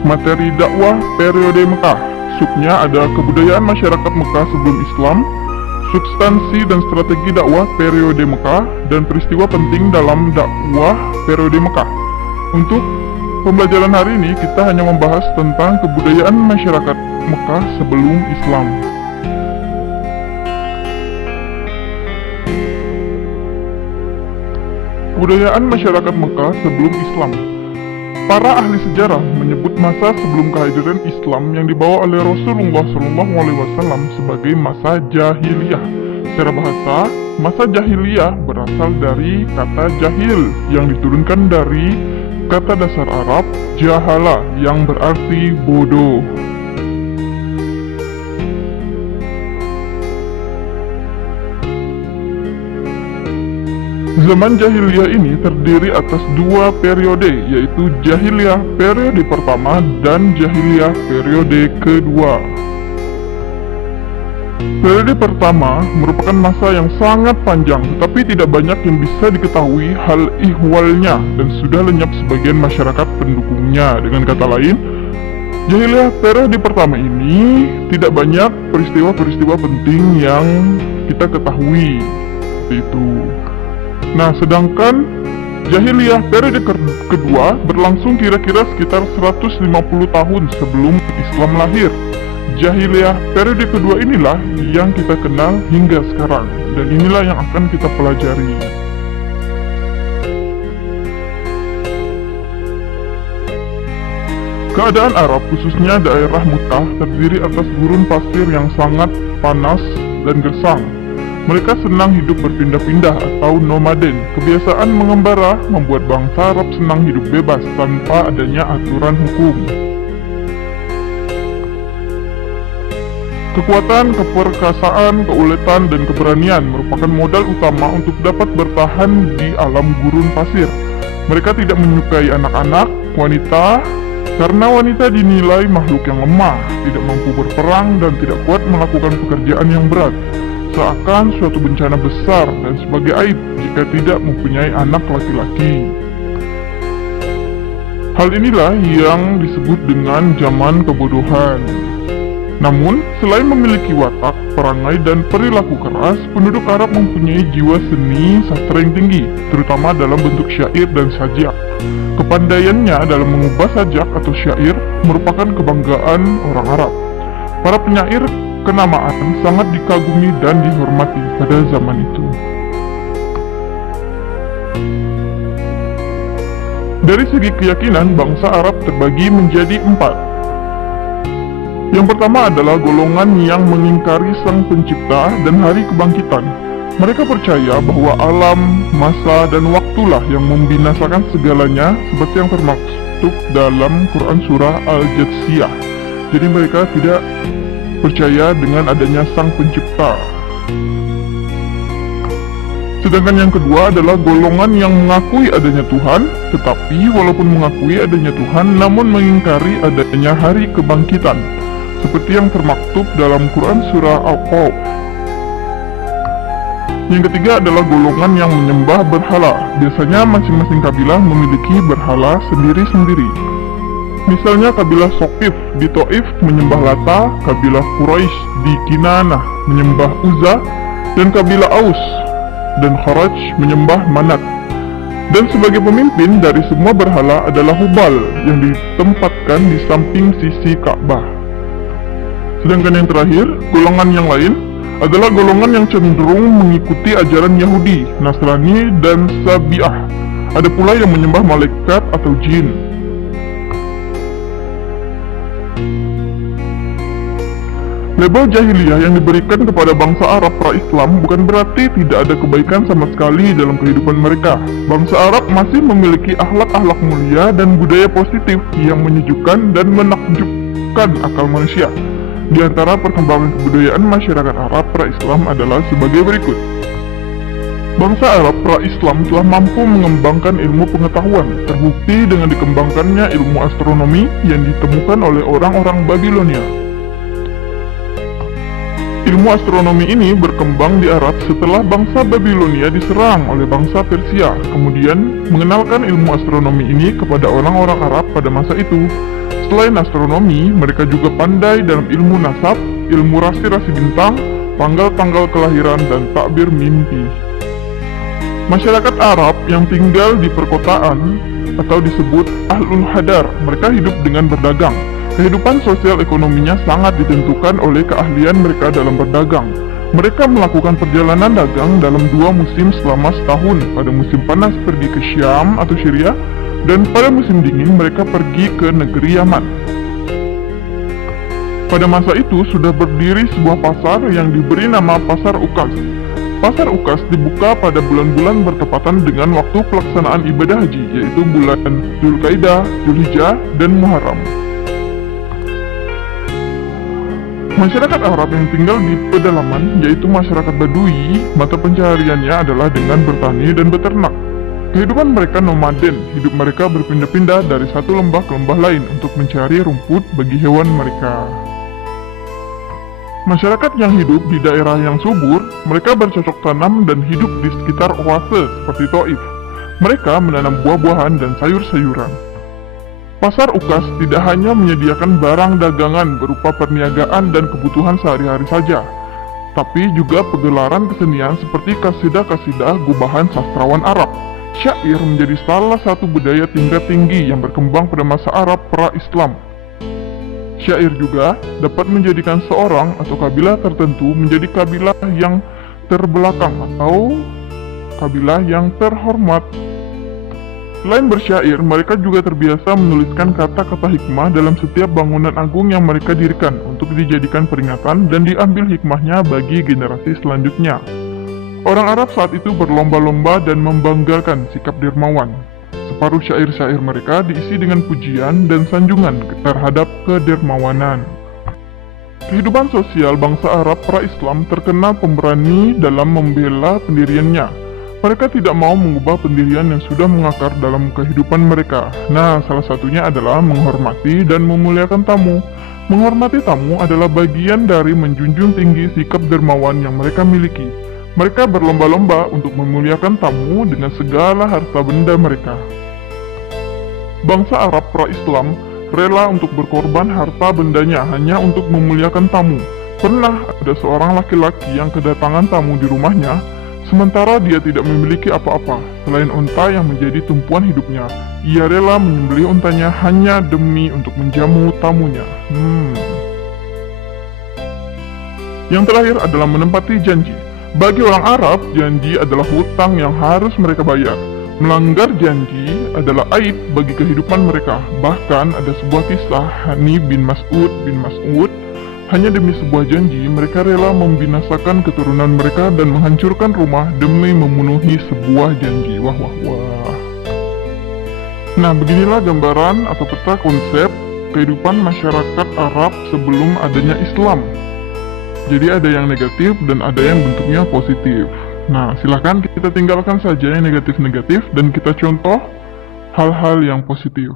Materi dakwah periode Mekah. Subnya ada kebudayaan masyarakat Mekah sebelum Islam, substansi dan strategi dakwah periode Mekah, dan peristiwa penting dalam dakwah periode Mekah. Untuk pembelajaran hari ini kita hanya membahas tentang kebudayaan masyarakat Mekah sebelum Islam. Kebudayaan masyarakat Mekah sebelum Islam. Para ahli sejarah menyebut masa sebelum kehadiran Islam yang dibawa oleh Rasulullah SAW sebagai masa jahiliyah. Secara bahasa, masa jahiliyah berasal dari kata jahil yang diturunkan dari kata dasar Arab jahala yang berarti bodoh. Zaman jahiliyah ini terdiri atas dua periode, yaitu jahiliyah periode pertama dan jahiliyah periode kedua. Periode pertama merupakan masa yang sangat panjang, tetapi tidak banyak yang bisa diketahui hal ihwalnya dan sudah lenyap sebagian masyarakat pendukungnya. Dengan kata lain, jahiliyah periode pertama ini tidak banyak peristiwa-peristiwa penting yang kita ketahui. Seperti itu. Nah, sedangkan jahiliyah periode kedua berlangsung kira-kira sekitar 150 tahun sebelum Islam lahir. Jahiliyah periode kedua inilah yang kita kenal hingga sekarang, dan inilah yang akan kita pelajari. Keadaan Arab, khususnya daerah Mekah, terdiri atas gurun pasir yang sangat panas dan gersang. Mereka senang hidup berpindah-pindah atau nomaden. Kebiasaan mengembara membuat bangsa Arab senang hidup bebas tanpa adanya aturan hukum. Kekuatan, keperkasaan, keuletan, dan keberanian merupakan modal utama untuk dapat bertahan di alam gurun pasir. Mereka tidak menyukai anak-anak, wanita, karena wanita dinilai makhluk yang lemah, tidak mampu berperang, dan tidak kuat melakukan pekerjaan yang berat. Seakan suatu bencana besar dan sebagai aib jika tidak mempunyai anak laki-laki. Hal inilah yang disebut dengan zaman kebodohan. Namun, selain memiliki watak, perangai, dan perilaku keras, penduduk Arab mempunyai jiwa seni sastra yang tinggi, terutama dalam bentuk syair dan sajak. Kepandaiannya dalam mengubah sajak atau syair merupakan kebanggaan orang Arab. Para penyair kenamaan sangat dikagumi dan dihormati pada zaman itu. Dari segi keyakinan, bangsa Arab terbagi menjadi 4. Yang pertama adalah golongan yang mengingkari Sang Pencipta dan hari kebangkitan. Mereka percaya bahwa alam, masa, dan waktulah yang membinasakan segalanya, seperti yang termaktub dalam Quran Surah Al-Jathiyah. Jadi mereka tidak percaya dengan adanya Sang Pencipta. Sedangkan yang kedua adalah golongan yang mengakui adanya Tuhan, tetapi walaupun mengakui adanya Tuhan, namun mengingkari adanya hari kebangkitan, seperti yang termaktub dalam Quran Surah Al-Qaf. Yang ketiga adalah golongan yang menyembah berhala. Biasanya masing-masing kabilah memiliki berhala sendiri-sendiri. Misalnya kabilah Saqif di Taif menyembah Lata, kabilah Quraisy di Kinanah menyembah Uzza, dan kabilah Aus dan Kharaj menyembah Manat. Dan sebagai pemimpin dari semua berhala adalah Hubal yang ditempatkan di samping sisi Ka'bah. Sedangkan yang terakhir, golongan yang lain adalah golongan yang cenderung mengikuti ajaran Yahudi, Nasrani, dan Sabi'ah. Ada pula yang menyembah malaikat atau jin. Label jahiliyah yang diberikan kepada bangsa Arab pra-Islam bukan berarti tidak ada kebaikan sama sekali dalam kehidupan mereka. Bangsa Arab masih memiliki akhlak-akhlak mulia dan budaya positif yang menyejukkan dan menakjubkan akal manusia. Di antara perkembangan kebudayaan masyarakat Arab pra-Islam adalah sebagai berikut. Bangsa Arab pra-Islam telah mampu mengembangkan ilmu pengetahuan, terbukti dengan dikembangkannya ilmu astronomi yang ditemukan oleh orang-orang Babilonia. Ilmu astronomi ini berkembang di Arab setelah bangsa Babilonia diserang oleh bangsa Persia, kemudian mengenalkan ilmu astronomi ini kepada orang-orang Arab pada masa itu. Selain astronomi, mereka juga pandai dalam ilmu nasab, ilmu rasi-rasi bintang, tanggal-tanggal kelahiran, dan takbir mimpi. Masyarakat Arab yang tinggal di perkotaan atau disebut Ahlul Hadar, mereka hidup dengan berdagang. Kehidupan sosial ekonominya sangat ditentukan oleh keahlian mereka dalam berdagang. Mereka melakukan perjalanan dagang dalam 2 musim selama setahun. Pada musim panas pergi ke Syam atau Syria, dan pada musim dingin mereka pergi ke negeri Yaman. Pada masa itu sudah berdiri sebuah pasar yang diberi nama Pasar Ukas. Pasar Ukas dibuka pada bulan-bulan bertepatan dengan waktu pelaksanaan ibadah haji, yaitu bulan Dzulqa'dah, Dzulhijjah, dan Muharram. Masyarakat Arab yang tinggal di pedalaman, yaitu masyarakat Badui, mata pencahariannya adalah dengan bertani dan beternak. Kehidupan mereka nomaden, hidup mereka berpindah-pindah dari satu lembah ke lembah lain untuk mencari rumput bagi hewan mereka. Masyarakat yang hidup di daerah yang subur, mereka bercocok tanam dan hidup di sekitar oase seperti Taif. Mereka menanam buah-buahan dan sayur-sayuran. Pasar Ukas tidak hanya menyediakan barang dagangan berupa perniagaan dan kebutuhan sehari-hari saja, tapi juga pegelaran kesenian seperti kasidah-kasidah gubahan sastrawan Arab. Syair menjadi salah satu budaya tingkat tinggi yang berkembang pada masa Arab pra-Islam. Syair juga dapat menjadikan seorang atau kabilah tertentu menjadi kabilah yang terbelakang atau kabilah yang terhormat. Selain bersyair, mereka juga terbiasa menuliskan kata-kata hikmah dalam setiap bangunan agung yang mereka dirikan untuk dijadikan peringatan dan diambil hikmahnya bagi generasi selanjutnya. Orang Arab saat itu berlomba-lomba dan membanggakan sikap dermawan. Separuh syair-syair mereka diisi dengan pujian dan sanjungan terhadap kedermawanan. Kehidupan sosial bangsa Arab pra-Islam terkenal pemberani dalam membela pendiriannya. Mereka tidak mau mengubah pendirian yang sudah mengakar dalam kehidupan mereka. Nah, salah satunya adalah menghormati dan memuliakan tamu. Menghormati tamu adalah bagian dari menjunjung tinggi sikap dermawan yang mereka miliki. Mereka berlomba-lomba untuk memuliakan tamu dengan segala harta benda mereka. Bangsa Arab pra-Islam rela untuk berkorban harta bendanya hanya untuk memuliakan tamu. Pernah ada seorang laki-laki yang kedatangan tamu di rumahnya, sementara dia tidak memiliki apa-apa selain unta yang menjadi tumpuan hidupnya. Ia rela menyembelih untanya hanya demi untuk menjamu tamunya. Yang terakhir adalah menempati janji. Bagi orang Arab, janji adalah hutang yang harus mereka bayar. Melanggar janji adalah aib bagi kehidupan mereka. Bahkan ada sebuah kisah Hani bin Mas'ud, hanya demi sebuah janji, mereka rela membinasakan keturunan mereka dan menghancurkan rumah demi memenuhi sebuah janji. Wah. Nah, beginilah gambaran atau peta konsep kehidupan masyarakat Arab sebelum adanya Islam. Jadi ada yang negatif dan ada yang bentuknya positif. Nah, silahkan kita tinggalkan saja yang negatif-negatif dan kita contoh hal-hal yang positif.